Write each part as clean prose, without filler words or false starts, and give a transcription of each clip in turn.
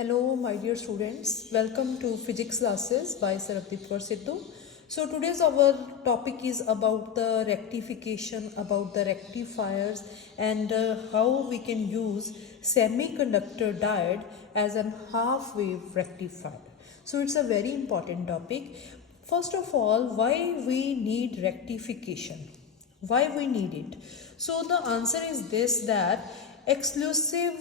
Hello, my dear students. Welcome to Physics classes by Sarabdeep Kaur Sidhu. So today's our topic is about the rectification, about the rectifiers, and how we can use semiconductor diode as a half wave rectifier. So it's a very important topic. First of all, why we need rectification? Why we need it? So the answer is this, that exclusive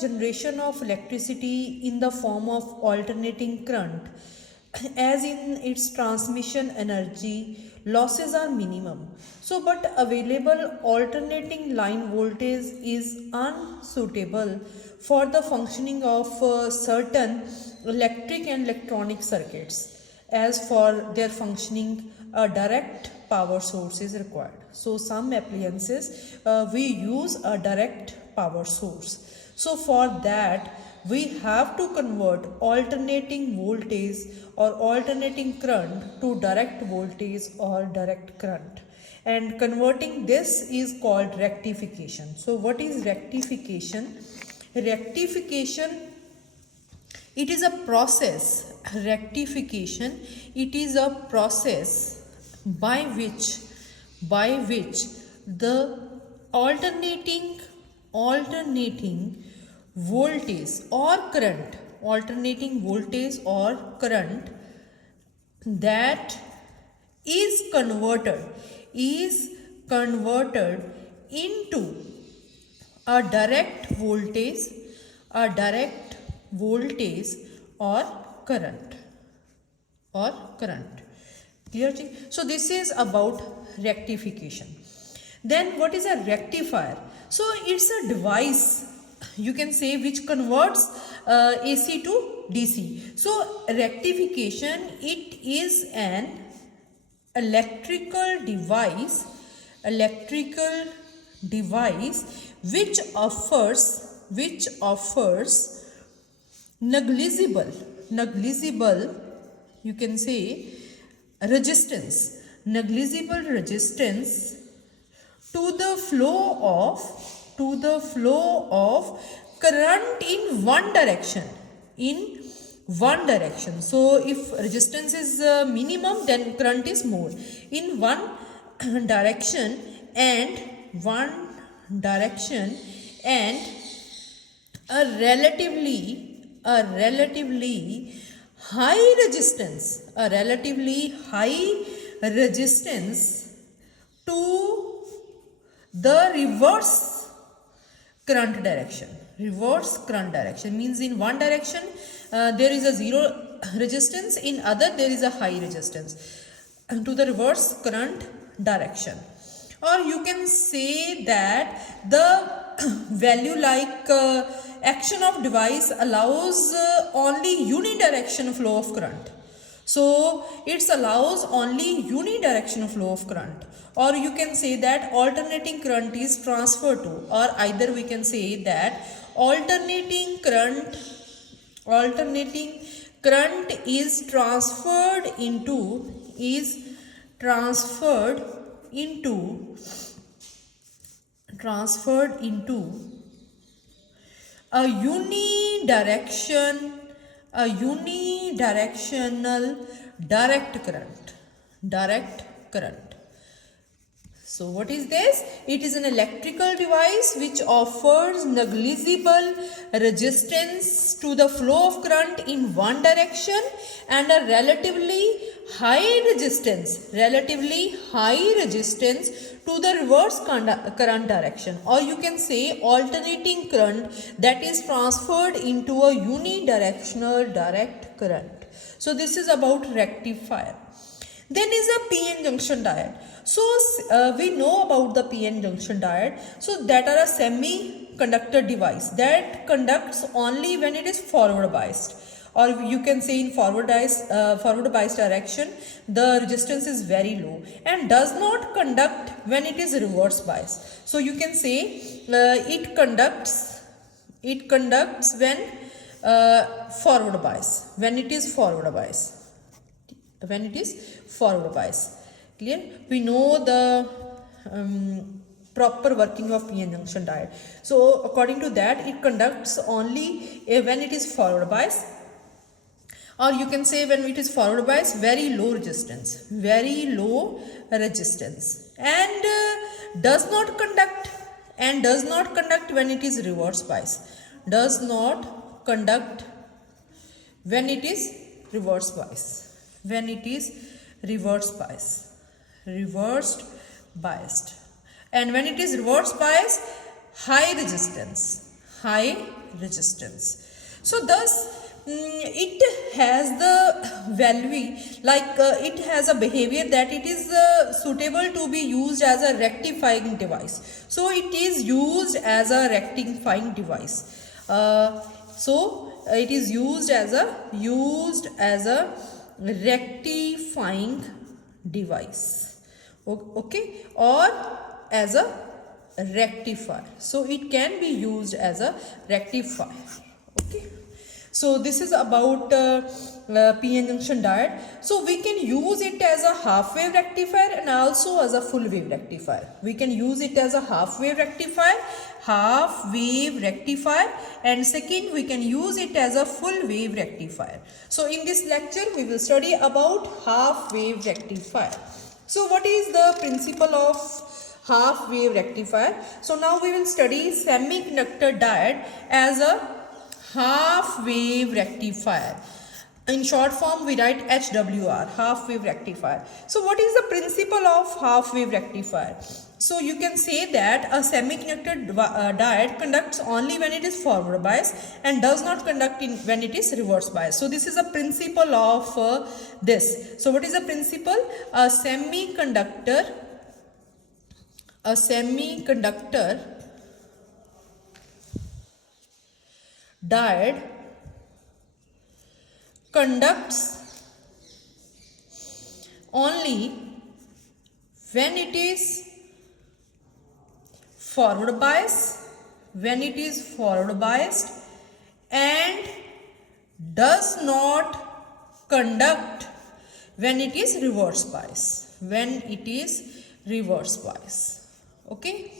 generation of electricity in the form of alternating current, as in its transmission energy losses are minimum. So but available alternating line voltage is unsuitable for the functioning of certain electric and electronic circuits. As for their functioning, a direct power source is required. So some appliances we use a direct power source. So for that we have to convert alternating voltage or alternating current to direct voltage or direct current, and converting this is called rectification. So what is rectification? Rectification, it is a process. Rectification, it is a process by which the alternating voltage or current, alternating voltage or current that is converted into a direct voltage or current Clear? So this is about rectification. Then what is a rectifier? So it's a device, you can say, which converts AC to DC. So rectification, it is an electrical device which offers negligible, you can say, negligible resistance to the flow of current in one direction. So if resistance is minimum, then current is more in one direction, and a relatively high resistance to the reverse current direction. Reverse current direction means in one direction there is a zero resistance, in other there is a high resistance, to the reverse current direction. Or you can say that the value like action of device allows only unidirectional flow of current. So it allows only unidirectional flow of current. Or you can say that alternating current is transferred to, or either we can say that alternating current is transferred into a unidirectional direct current. So what is this? It is an electrical device which offers negligible resistance to the flow of current in one direction, and a relatively high resistance to the reverse current direction. Or you can say alternating current that is transferred into a unidirectional direct current. So this is about rectifier. Then is a PN junction diode. So we know about the PN junction diode. So that are a semiconductor device that conducts only when it is forward biased, or you can say in forward biased direction the resistance is very low, and does not conduct when it is reverse biased. So you can say it conducts when forward bias, when it is forward bias. Clear? We know the proper working of p-n junction diode. So according to that, it conducts only when it is forward bias, or you can say when it is forward bias, very low resistance, and does not conduct when it is reverse bias, does not conduct when it is reverse bias, reversed biased, and when it is reverse bias, high resistance. So thus it has the value, like it has a behavior that it is suitable to be used as a rectifying device. So it is used as a rectifying device. It is used as a rectifying device, okay, or as a rectifier. So it can be used as a rectifier, okay. So this is about p-n junction diode. So we can use it as a half wave rectifier and also as a full wave rectifier. We can use it as a half wave rectifier, and second we can use it as a full wave rectifier. So in this lecture we will study about half wave rectifier. So what is the principle of half wave rectifier? So now we will study semiconductor diode as a half wave rectifier. In short form we write HWR, half wave rectifier. So what is the principle of half wave rectifier? So you can say that a semiconductor diode conducts only when it is forward bias and does not conduct when it is reverse bias. So this is a principle of this. So what is the principle? A semiconductor diode conducts only when it is forward biased, and does not conduct when it is reverse bias, okay,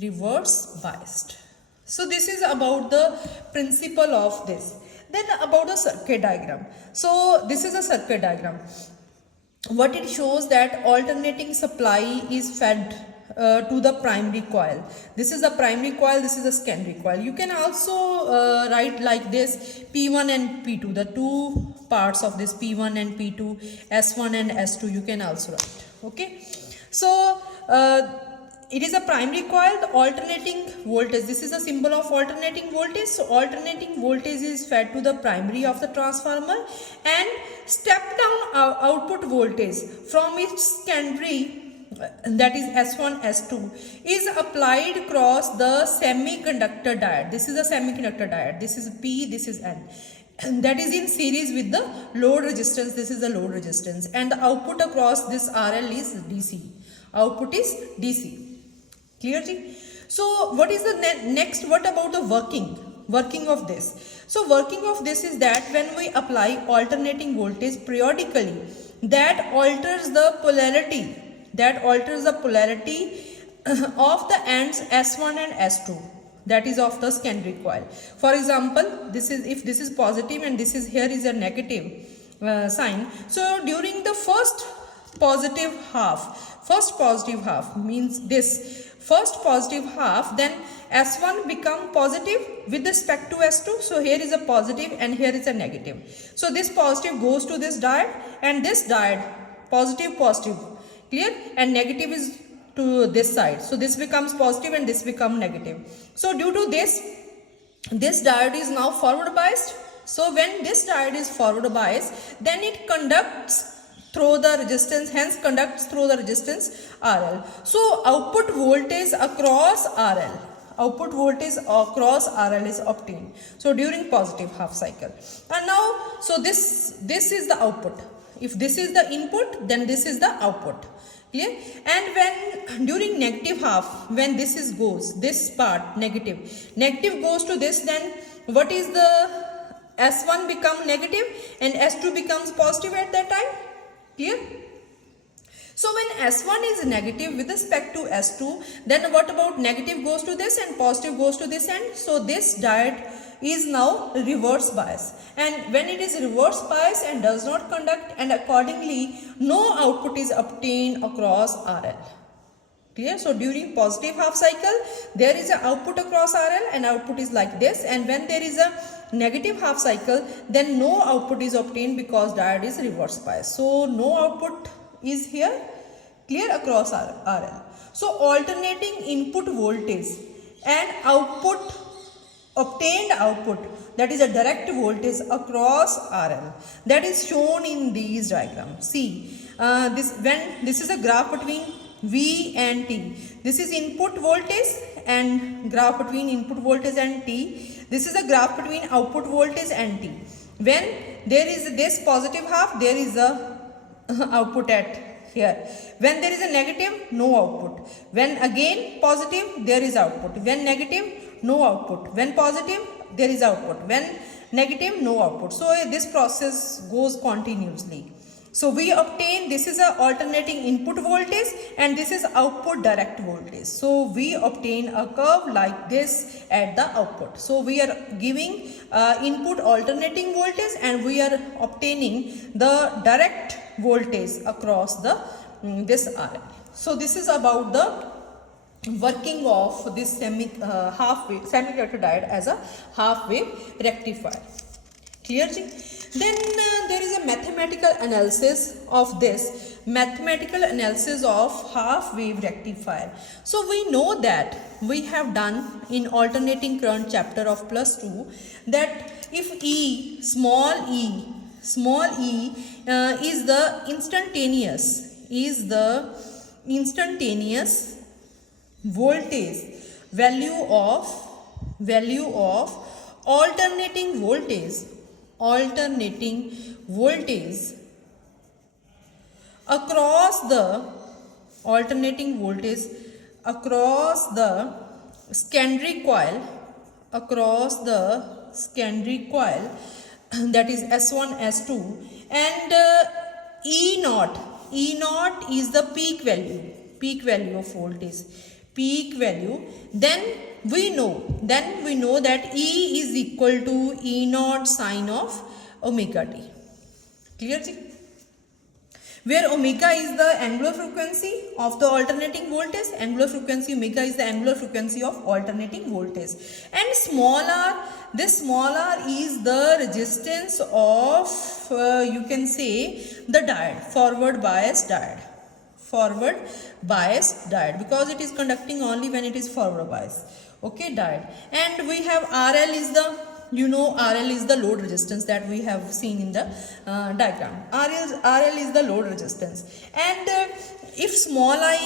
reverse biased. So this is about the principle of this. Then about the circuit diagram. So this is a circuit diagram. What it shows that alternating supply is fed to the primary coil. This is the primary coil, this is the secondary coil. You can also write like this: P1 and P2, the two parts of this P1 and P2, S1 and S2, you can also write, okay. So it is a primary coil. The alternating voltage, this is a symbol of alternating voltage. So alternating voltage is fed to the primary of the transformer, and step down output voltage from its secondary, that is S1, S2, is applied across the semiconductor diode. This is a semiconductor diode. This is P, this is N. And that is in series with the load resistance. This is the load resistance, and the output across this RL is DC. Output is DC. Clear? So what is the next? What about the working of this? So working of this is that when we apply alternating voltage periodically, that alters the polarity of the ends S1 and S2, that is of the secondary coil. For example, this is, if this is positive and this is, here is a negative sign. So during the first positive half means this first positive half, then S1 become positive with respect to S2. So here is a positive and here is a negative. So this positive goes to this diode, and this diode positive, clear, and negative is to this side. So this becomes positive and this become negative. So due to this diode is now forward biased. So when this diode is forward biased, then it conducts through the resistance, hence conducts through the resistance RL. So output voltage across RL is obtained. So during positive half cycle. And now, so this is the output. If this is the input, then this is the output. Clear? And when during negative half, when this part negative goes to this, then what is the S1 become negative and S2 becomes positive at that time. Clear? So when S1 is negative with respect to S2, then what about negative goes to this and positive goes to this end? So this diode is now reverse bias, and when it is reverse bias and does not conduct, and accordingly no output is obtained across RL. Clear? So during positive half cycle there is an output across RL and output is like this, and when there is a negative half cycle then no output is obtained because diode is reverse bias. So no output is here, clear, across RL. So alternating input voltage and output, obtained output, that is a direct voltage across RL, that is shown in these diagrams. See, this is a graph between V and T. This is input voltage and graph between input voltage and T. This is a graph between output voltage and T. When there is this positive half, there is a output at here. When there is a negative, no output. When again positive, there is output. When negative, no output. When positive, there is output. When negative, no output. So this process goes continuously. So we obtain, this is a alternating input voltage and this is output direct voltage. So we obtain a curve like this at the output. So we are giving input alternating voltage and we are obtaining the direct voltage across the this RL. So this is about the working of this half wave semi-conductor diode as a half wave rectifier. Clear? Then there is a mathematical analysis of this, mathematical analysis of half wave rectifier. So we know that we have done in alternating current chapter of +2 that if E, small e is the instantaneous voltage value of alternating voltage across the secondary coil that is S1 S2 and E naught is the peak value of voltage, then we know that E is equal to E naught sine of omega t. Clear? Where omega is the angular frequency of the alternating voltage, angular frequency omega is the angular frequency of alternating voltage, and small r, this small r is the resistance of you can say the diode, forward bias diode, because it is conducting only when it is forward bias. Okay, diode. And we have RL is the, RL is the load resistance that we have seen in the diagram. RL is the load resistance, and if small I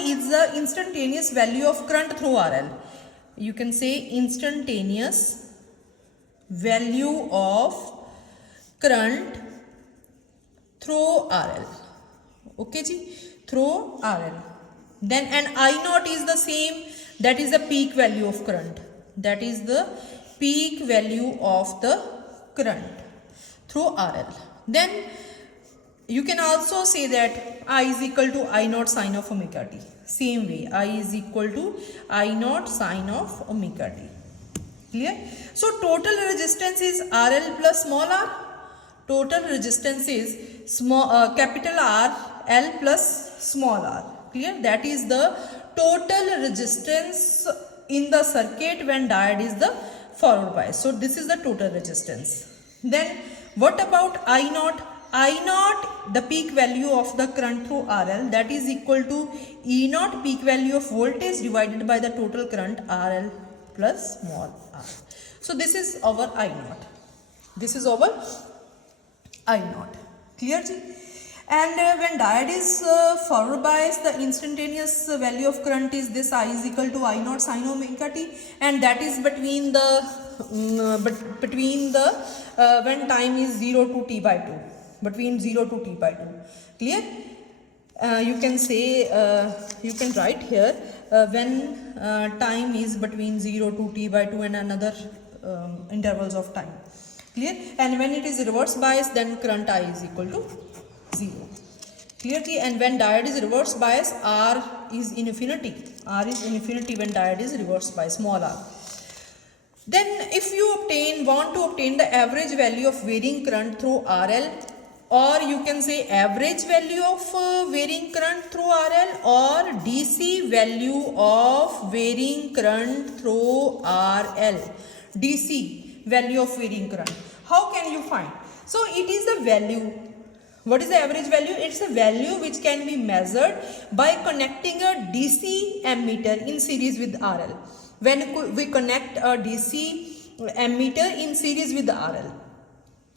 is the instantaneous value of current through RL, you can say instantaneous value of current through RL. Okay ji, through RL. Then and I naught is the same, that is the peak value of current, that is the peak value of the current through RL. Then you can also say that I is equal to I naught sine of omega t. Same way, I is equal to I naught sine of omega t. Clear? So total resistance is RL plus small r. Total resistance is capital R L plus small r. Clear? That is the total resistance in the circuit when diode is the forward bias. So this is the total resistance. Then what about I naught? I naught, the peak value of the current through RL, that is equal to E naught, peak value of voltage, divided by the total current RL plus small r. So this is our I naught. This is our I naught. Clear? And when diode is forward bias, the instantaneous value of current is this, I is equal to I naught sine omega t, and that is between the when time is 0 to t by 2, between 0 to t by 2. Clear? You can say, you can write here when time is between 0 to t by 2 and another intervals of time. Clear? And when it is reverse bias, then current I is equal to 0. Clear ji? And when diode is reverse bias, R is infinity. R is infinity when diode is reverse bias, small r. Then if you want to obtain the average value of varying current through RL, or you can say average value of varying current through RL, or DC value of varying current through RL. DC value of varying current. How can you find? So it is the value. What is the average value? It's a value which can be measured by connecting a DC ammeter in series with RL. When we connect a DC ammeter in series with RL,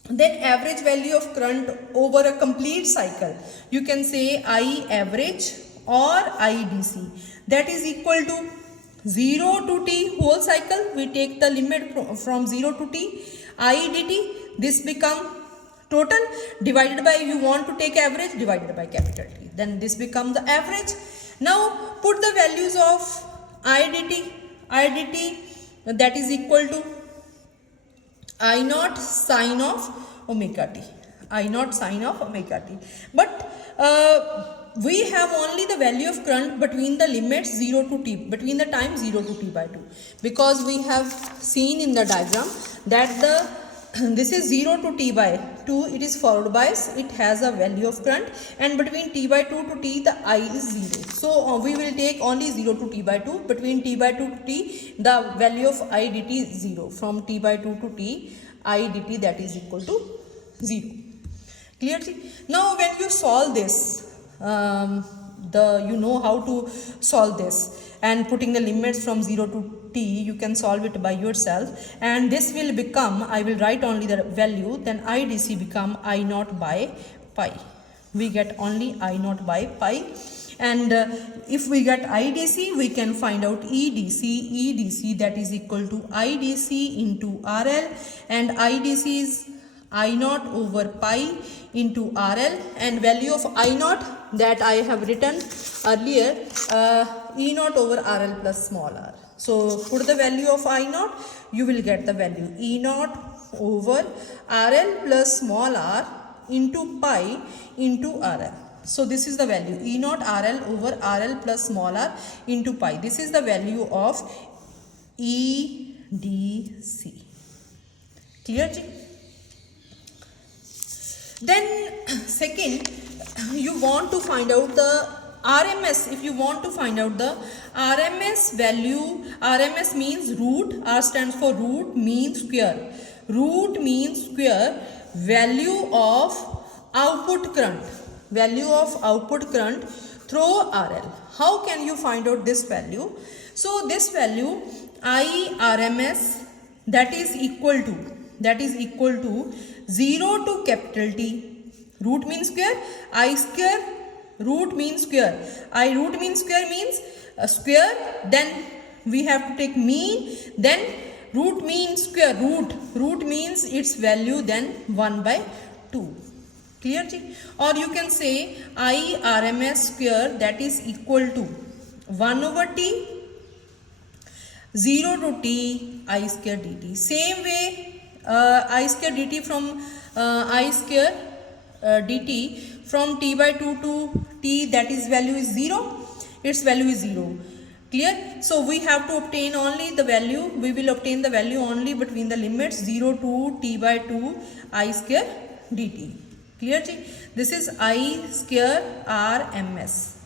then average value of current over a complete cycle, you can say I average or IDC, that is equal to 0 to t whole cycle. We take the limit from 0 to t, I dt, this become total divided by, you want to take average, divided by capital T, then this becomes the average. Now put the values of I dt, that is equal to I naught sine of omega t, I naught sine of omega t. But we have only the value of current between the limits 0 to t, between the time 0 to t by 2, because we have seen in the diagram that this is 0 to t by 2, it is forward bias, it has a value of current, and between t by 2 to t the I is 0. So we will take only 0 to t by 2, between t by 2 to t the value of I dt is 0, from t by 2 to t I dt, that is equal to 0. Clear? Now when you solve this, you know how to solve this, and putting the limits from 0 to t, you can solve it by yourself, and this will become, I will write only the value, then IDC become I naught by pi. We get only I naught by pi, and if we get IDC, we can find out EDC, that is equal to IDC into RL, and IDC is I naught over pi into RL, and value of I naught that I have written earlier, E naught over RL plus small r. So put the value of I naught, you will get the value E naught over RL plus small r into pi into RL. So this is the value E naught RL over RL plus small r into pi. This is the value of EDC. Clear? Then second, you want to find out the RMS. If you want to find out the RMS value, RMS means root, R stands for root mean square. Root mean square value of output current, value of output current through RL. How can you find out this value? So this value IRMS, that is equal to 0 to capital T, root mean square, I square, root mean square. I root mean square means a square, then we have to take mean, then root mean square, root means its value, then 1 by 2. Clear? Or you can say IRMS square, that is equal to 1 over T, 0 to T, I square dt. Same way, I square dt from I square dt from t by 2 to t, that is value is 0, its value is 0. Clear? So we have to obtain only the value, we will obtain the value only between the limits 0 to t by 2 I square dt. Clear? This is I square RMS,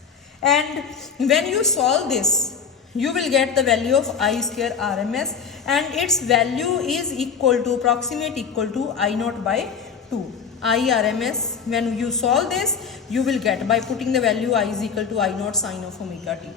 and when you solve this, you will get the value of I square RMS, and its value is equal to, approximate equal to I naught by 2. IRMS, when you solve this, you will get, by putting the value I is equal to I naught sine of omega t,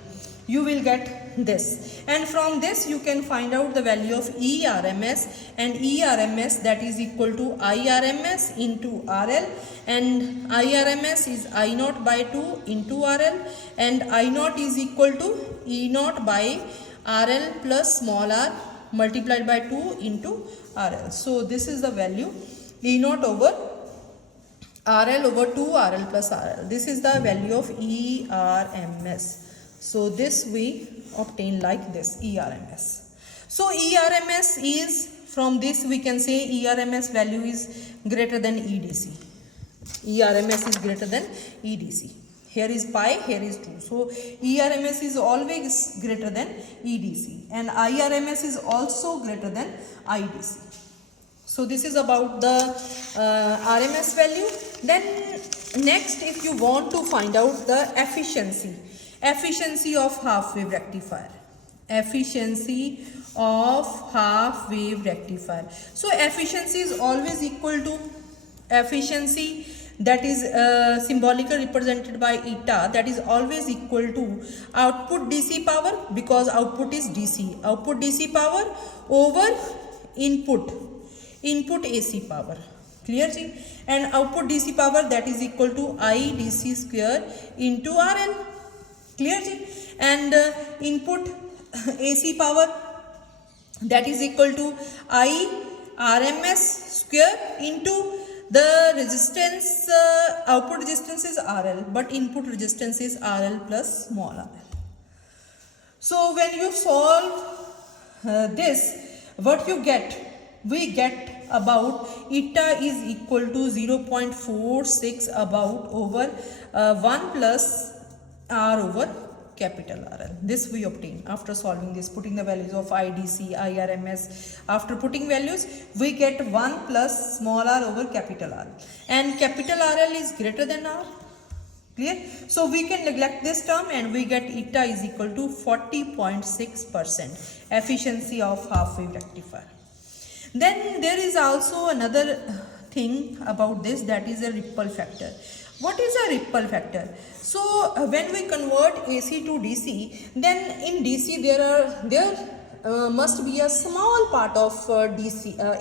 you will get this, and from this you can find out the value of ERMS, and ERMS, that is equal to IRMS into RL, and IRMS is I naught by 2 into RL, and I naught is equal to E naught by RL plus small r multiplied by 2 into RL. So this is the value E naught over RL over 2 RL plus RL. This is the value of ERMS. So this we obtain like this, ERMS. So ERMS is, from this we can say ERMS value is greater than EDC. ERMS is greater than EDC. Here is pi, here is 2. So ERMS is always greater than EDC, and IRMS is also greater than IDC. So this is about the RMS value. Then next, if you want to find out the efficiency of half wave rectifier. Efficiency of half wave rectifier. So efficiency is always equal to efficiency, that is symbolically represented by eta, that is always equal to output DC power, because output is DC, output DC power over input AC power. Clear ji? And output DC power, that is equal to I DC square into RL. Clear ji? And input AC power, that is equal to I RMS square into the resistance, output resistance is RL, but input resistance is RL plus small RL. So when you solve this, what you get? We get about eta is equal to 0.46 about over 1 plus R over capital RL. This we obtain after solving this, putting the values of IDC, IRMS. After putting values, we get 1 plus small r over capital R. And capital RL is greater than R. Clear? So we can neglect this term and we get eta is equal to 40.6% efficiency of half wave rectifier. Then there is also another thing about this, that is a ripple factor. What is a ripple factor? So when we convert AC to DC, then in DC there must be a small part of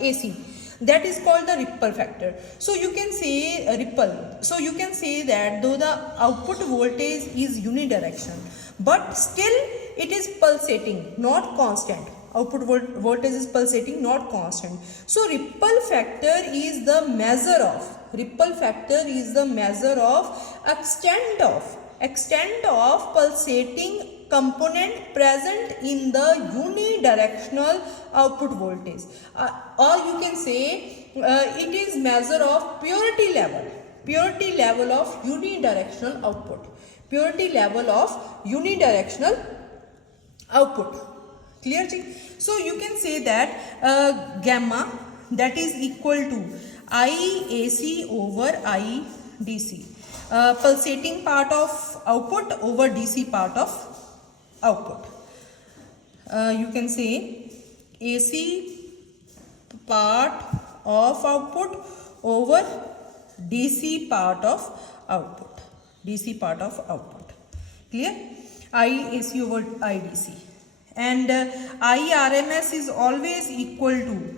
AC, that is called the ripple factor. So you can say ripple. So you can say that though the output voltage is unidirectional, but still it is pulsating, not constant. Output voltage is pulsating, not constant. So ripple factor is the measure of extent of pulsating component present in the unidirectional output voltage, or you can say it is measure of purity level of unidirectional output. Clear? So you can say that gamma, that is equal to IAC over IDC, pulsating part of output over DC part of output. You can say AC part of output over DC part of output. Clear? IAC over IDC. And IRMS is always equal to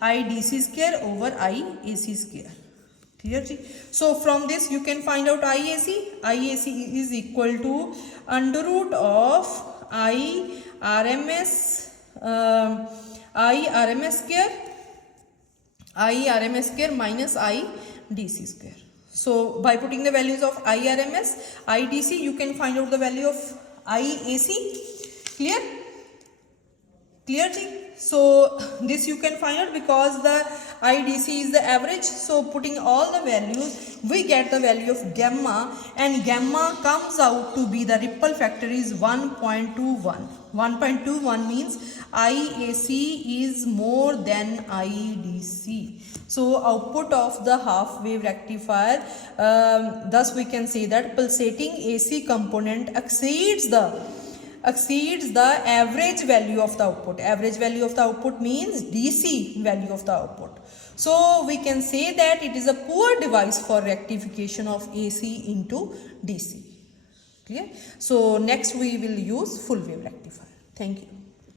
IDC square over IAC square. Clear? So from this you can find out IAC. IAC is equal to under root of IRMS square minus IDC square. So by putting the values of IRMS, IDC, you can find out the value of IAC. Clear? So this you can find out because the IDC is the average. So putting all the values, we get the value of gamma, and gamma comes out to be the ripple factor is 1.21. 1.21 means IAC is more than IDC. So output of the half wave rectifier, thus we can say that pulsating AC component exceeds the average value of the output. Average value of the output means DC value of the output. So we can say that it is a poor device for rectification of AC into DC. Clear? So next we will use full wave rectifier. Thank you.